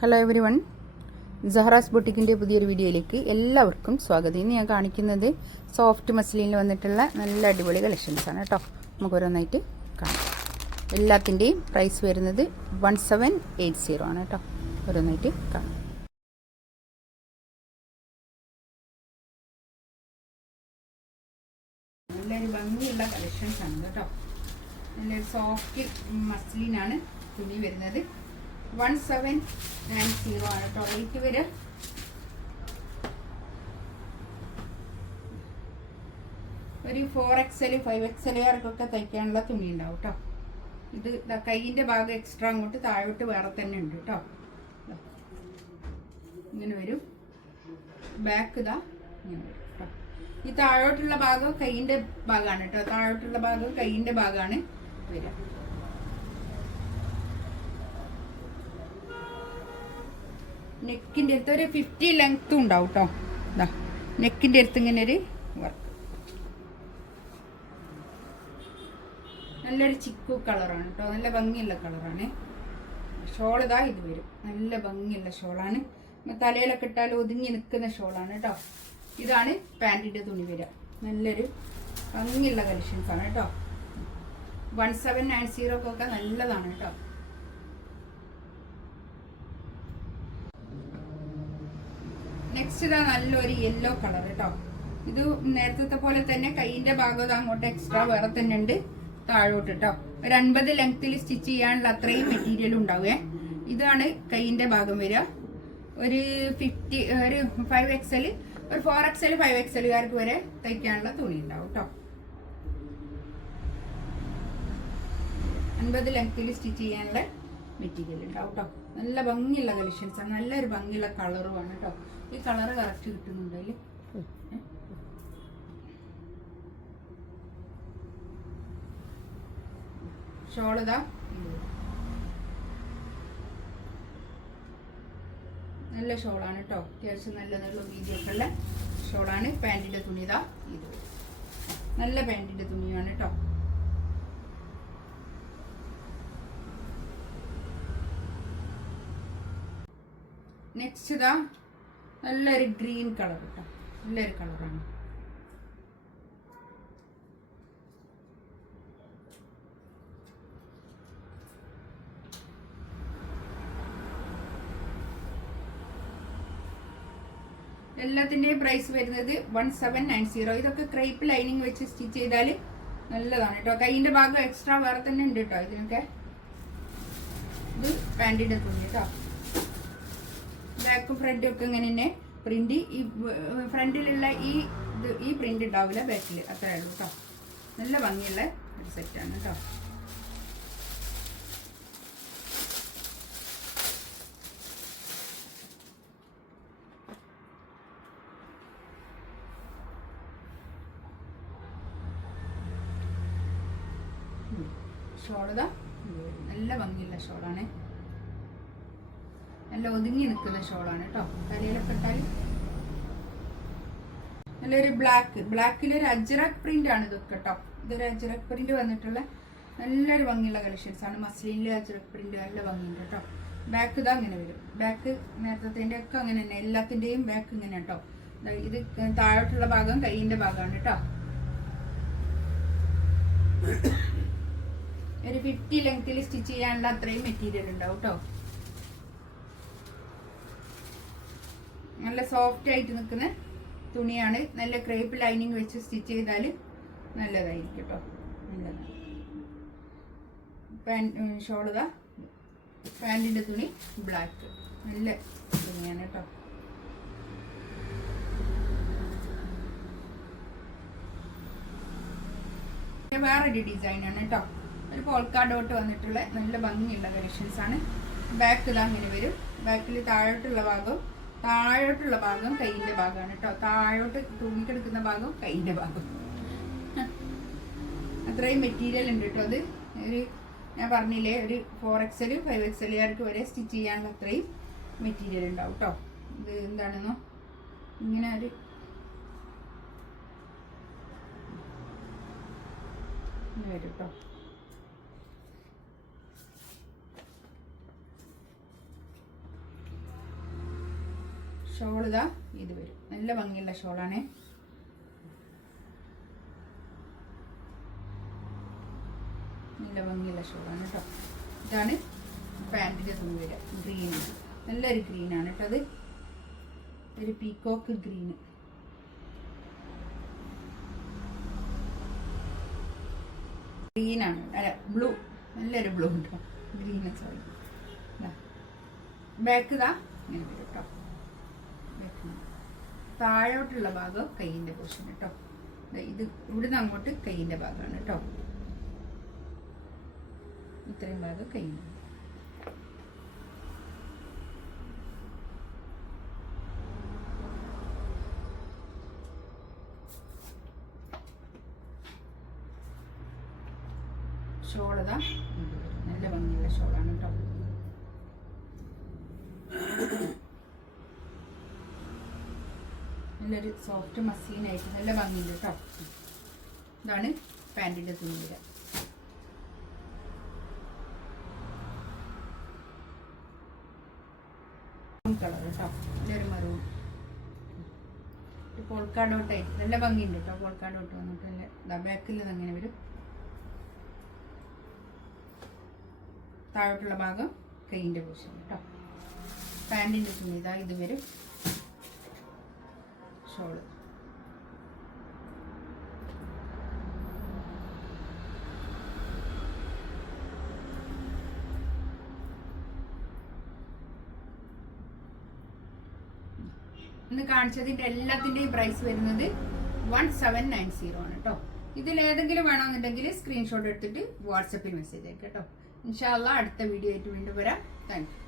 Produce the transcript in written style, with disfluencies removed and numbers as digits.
Hello every one, സഹറാസ് ബൊട്ടിക്കിൻ്റെ പുതിയൊരു വീഡിയോയിലേക്ക് എല്ലാവർക്കും സ്വാഗതം. ഇന്ന് ഞാൻ കാണിക്കുന്നത് സോഫ്റ്റ് മസ്ലിനിൽ വന്നിട്ടുള്ള നല്ല അടിപൊളി കളക്ഷൻസാണ് കേട്ടോ. നമുക്ക് ഓരോന്നായിട്ട് കാണാം. എല്ലാത്തിൻ്റെയും പ്രൈസ് വരുന്നത് 1780 ആണ് കേട്ടോ. ഓരോന്നായിട്ട് കാണാം. നല്ലൊരു ഭംഗിയുള്ള കളക്ഷൻസാണ് കേട്ടോ. നല്ലൊരു സോഫ്റ്റ് മസ്ലിനാണ് തുണി വരുന്നത്. 1790 ആണ് കേട്ടോ റേറ്റ് വരിക. ഒരു 4XL 5XLകാർക്കൊക്കെ തയ്ക്കാനുള്ള തുണി ഉണ്ടാവും കേട്ടോ. ഇത് കൈയിൻ്റെ ഭാഗം എക്സ്ട്രാ അങ്ങോട്ട് താഴോട്ട് വേറെ തന്നെ ഉണ്ട് കേട്ടോ. ഇങ്ങനെ വരും. ബാക്ക് ഇതാ ഇങ്ങനെ വരും കേട്ടോ. ഈ താഴോട്ടുള്ള ഭാഗം കൈയിൻ്റെ ഭാഗമാണ് കേട്ടോ. താഴോട്ടുള്ള ഭാഗം കൈയിൻ്റെ ഭാഗമാണ് വരിക. നെക്കിൻ്റെ അടുത്ത് ഒരു 50 ലെങ്ത്തും ഉണ്ടാവും കേട്ടോ. ഇതാ നെക്കിൻ്റെ അടുത്ത് ഇങ്ങനെ ഒരു വർക്ക്. നല്ലൊരു ചിക്കു കളറാണ് കേട്ടോ. നല്ല ഭംഗിയുള്ള കളറാണ്. ഷോൾ ഇതാ ഇത് വരും. നല്ല ഭംഗിയുള്ള ഷോളാണ്. തലയിലൊക്കെ ഇട്ടാൽ ഒതുങ്ങി നിൽക്കുന്ന ഷോളാണ് കേട്ടോ. ഇതാണ് പാൻറ്റിൻ്റെ തുണി വരിക. നല്ലൊരു ഭംഗിയുള്ള കളക്ഷൻസാണ് കേട്ടോ. 1790 നല്ലതാണ് കേട്ടോ. നെക്സ്റ്റ് ഇതാ നല്ലൊരു യെല്ലോ കളർ കേട്ടോ. ഇത് നേരത്തെ പോലെ തന്നെ കൈയിന്റെ ഭാഗം അങ്ങോട്ട് എക്സ്ട്രാ വേറെ തന്നെ ഉണ്ട് താഴോട്ട് കേട്ടോ. ഒരു 50 ലെങ്ത്തിൽ സ്റ്റിച്ച് ചെയ്യാനുള്ള അത്രയും മെറ്റീരിയൽ ഉണ്ടാവേ. ഇതാണ് കൈയിന്റെ ഭാഗം വരിക. ഒരു 5XL ഒരു 4XL 5XLകാർക്ക് വരെ തയ്ക്കാനുള്ള തുണി ഉണ്ടാവും കേട്ടോ. 50 ലെങ്ത്തിൽ സ്റ്റിച്ച് ചെയ്യാനുള്ള മെറ്റീരിയൽ ഉണ്ടാവും കേട്ടോ. നല്ല ഭംഗിയുള്ള കളക്ഷൻസാണ്. നല്ലൊരു ഭംഗിയുള്ള കളറുമാണ് കേട്ടോ. ഈ കളറ് കറക്റ്റ് കിട്ടുന്നുണ്ട് അതിൽ. ഷോളിതാ നല്ല ഷോളാണ് കേട്ടോ. അത്യാവശ്യം നല്ല നല്ല വീതിയൊക്കെ ഉള്ള ഷോളാണ്. പാൻറ്റിന്റെ തുണി ഇതാ ഇത് നല്ല പാൻറ്റിന്റെ തുണിയാണ് കേട്ടോ. നെക്സ്റ്റ് ഇതാ നല്ലൊരു ഗ്രീൻ കളർ കേട്ടോ. നല്ലൊരു കളറാണ്. എല്ലാത്തിൻ്റെയും പ്രൈസ് വരുന്നത് 1790. ഇതൊക്കെ ക്രേപ്പ് ലൈനിങ് വെച്ച് സ്റ്റിച്ച് ചെയ്താൽ നല്ലതാണ് കേട്ടോ. കൈയിൻ്റെ ഭാഗം എക്സ്ട്രാ വേറെ തന്നെ ഉണ്ട് കേട്ടോ. ഇതിനൊക്കെ ഇത് പാൻറ്റിൻ്റെ തുണി കേട്ടോ. ബാക്കും ഫ്രണ്ടും ഒക്കെ ഇങ്ങനെ തന്നെ പ്രിന്റ്. ഈ ഫ്രണ്ടിലുള്ള ഈ പ്രിന്റ് ഉണ്ടാവില്ല ബാക്കിൽ. അത്രേ ഉള്ളൂ കേട്ടോ. നല്ല ഭംഗിയുള്ള ഒരു സെറ്റാണ് കേട്ടോ. ഷോളതാ നല്ല ഭംഗിയുള്ള ഷോളാണ്. നല്ല ഒതുങ്ങി നിൽക്കുന്ന ഷോളാണ് കേട്ടോ. തലയിലൊക്കെ ഇട്ടാൽ നല്ലൊരു ബ്ലാക്കിലൊരു അജ്രക് പ്രിന്റ് ആണ് ഇതൊക്കെ കേട്ടോ. ഇതൊരു അജ്രക് പ്രിന്റ് വന്നിട്ടുള്ള നല്ലൊരു ഭംഗിയുള്ള കളക്ഷൻസ് ആണ്. മസ്ലിനിലെ അജ്രക് പ്രിന്റ് നല്ല ഭംഗിയുണ്ട് കേട്ടോ. ബാക്ക് ഇതാ അങ്ങനെ വരും. ബാക്ക് നേരത്തെ ഒക്കെ അങ്ങനെ തന്നെ. എല്ലാത്തിൻ്റെയും ബാക്ക് ഇങ്ങനെ കേട്ടോ. ഇത് താഴോട്ടുള്ള ഭാഗം കൈയിൻ്റെ ഭാഗമാണ് കേട്ടോ. ഒരു 50 ലെങ്ത്തിൽ സ്റ്റിച്ച് ചെയ്യാനുള്ള അത്രയും മെറ്റീരിയൽ ഉണ്ടാവും കേട്ടോ. നല്ല സോഫ്റ്റ് ആയിട്ട് നിൽക്കുന്ന തുണിയാണ്. നല്ല ക്രേപ്പ് ലൈനിങ് വെച്ച് സ്റ്റിച്ച് ചെയ്താൽ നല്ലതായിരിക്കും കേട്ടോ. നല്ലതാണ്. ഷോളിതാ പാൻറ്റിൻ്റെ തുണി ബ്ലാക്ക് നല്ല തുണിയാണ് കേട്ടോ. വേറൊരു ഡിസൈനാണ് കേട്ടോ. ഒരു പോൾക്കാ ഡോട്ട് വന്നിട്ടുള്ള നല്ല ഭംഗിയുള്ള കളക്ഷൻസ് ആണ്. ബാക്ക് ഇതാ അങ്ങനെ വരും. ബാക്കിൽ താഴോട്ടുള്ള ഭാഗം കൈയിൻ്റെ ഭാഗമാണ് കേട്ടോ. താഴോട്ട് തൂങ്ങിക്കെടുക്കുന്ന ഭാഗം കൈയിൻ്റെ ഭാഗം. അത്രയും മെറ്റീരിയൽ ഉണ്ട് കേട്ടോ. അത് ഒരു ഞാൻ പറഞ്ഞില്ലേ ഒരു 4XL 5XLകാർക്ക് വരെ സ്റ്റിച്ച് ചെയ്യാനുള്ള അത്രയും മെറ്റീരിയൽ ഉണ്ടാവും കേട്ടോ. ഇത് എന്താണെന്നോ ഇങ്ങനെ ഒരു വരും കേട്ടോ. ഷോൾ ഇതാ ഇത് വരും. നല്ല ഭംഗിയുള്ള ഷോളാണ്. നല്ല ഭംഗിയുള്ള ഷോളാണ് കേട്ടോ. ഇതാണ് പാൻറ്റിൻ്റെ തുണി വരിക. ഗ്രീൻ, നല്ലൊരു ഗ്രീനാണ് കേട്ടോ. അത് ഒരു പീക്കോക്ക് ഗ്രീന്. ഗ്രീനാണ്, അല്ല ബ്ലൂ, നല്ലൊരു ബ്ലൂ കേട്ടോ. Green, sorry. ബാക്ക് ഇതാ ഇങ്ങനെ വരും കേട്ടോ. ബാക്ക് താഴോട്ടുള്ള ഭാഗം കൈയിൻ്റെ പോർഷൻ കേട്ടോ. ഇത് ഇവിടുന്ന് അങ്ങോട്ട് കൈയിൻ്റെ ഭാഗമാണ് കേട്ടോ. ഇത്രയും ഭാഗം കൈയിൻ്റെ. ഷോളതാ നല്ല ഭംഗിയുള്ള ഷോളാണ് കേട്ടോ. നല്ലൊരു സോഫ്റ്റ് മസീനായിട്ട് നല്ല ഭംഗിയുണ്ട് കേട്ടോ. ഇതാണ് പാൻറ്റിൻ്റെ തുണി വരിക. കളർ കേട്ടോ. നല്ലൊരു മറൂൺ പോൾക്കാഡോട്ടായിട്ട് നല്ല ഭംഗിയുണ്ട് കേട്ടോ. പോൾക്കാഡോട്ട് വന്നിട്ട് നല്ല ബാക്കിൽ അങ്ങനെ വരും. താഴോട്ടുള്ള ഭാഗം കൈയിൻ്റെ പോർഷൻ കേട്ടോ. പാൻറ്റിൻ്റെ തുണി ഇതാ ഇത് വരും. ഷോള് ഇന്ന് കാണിച്ചതിൻ്റെ എല്ലാത്തിൻ്റെയും പ്രൈസ് വരുന്നത് 1790 ആണ് കേട്ടോ. ഇതിലേതെങ്കിലും വേണമെന്നുണ്ടെങ്കിൽ സ്ക്രീൻഷോട്ട് എടുത്തിട്ട് വാട്സപ്പിൽ മെസ്സേജ് അയക്കാം കേട്ടോ. ഇൻഷാ അല്ലാഹ് അടുത്ത വീഡിയോ ആയിട്ട് വീണ്ടും വരാം. Thank you.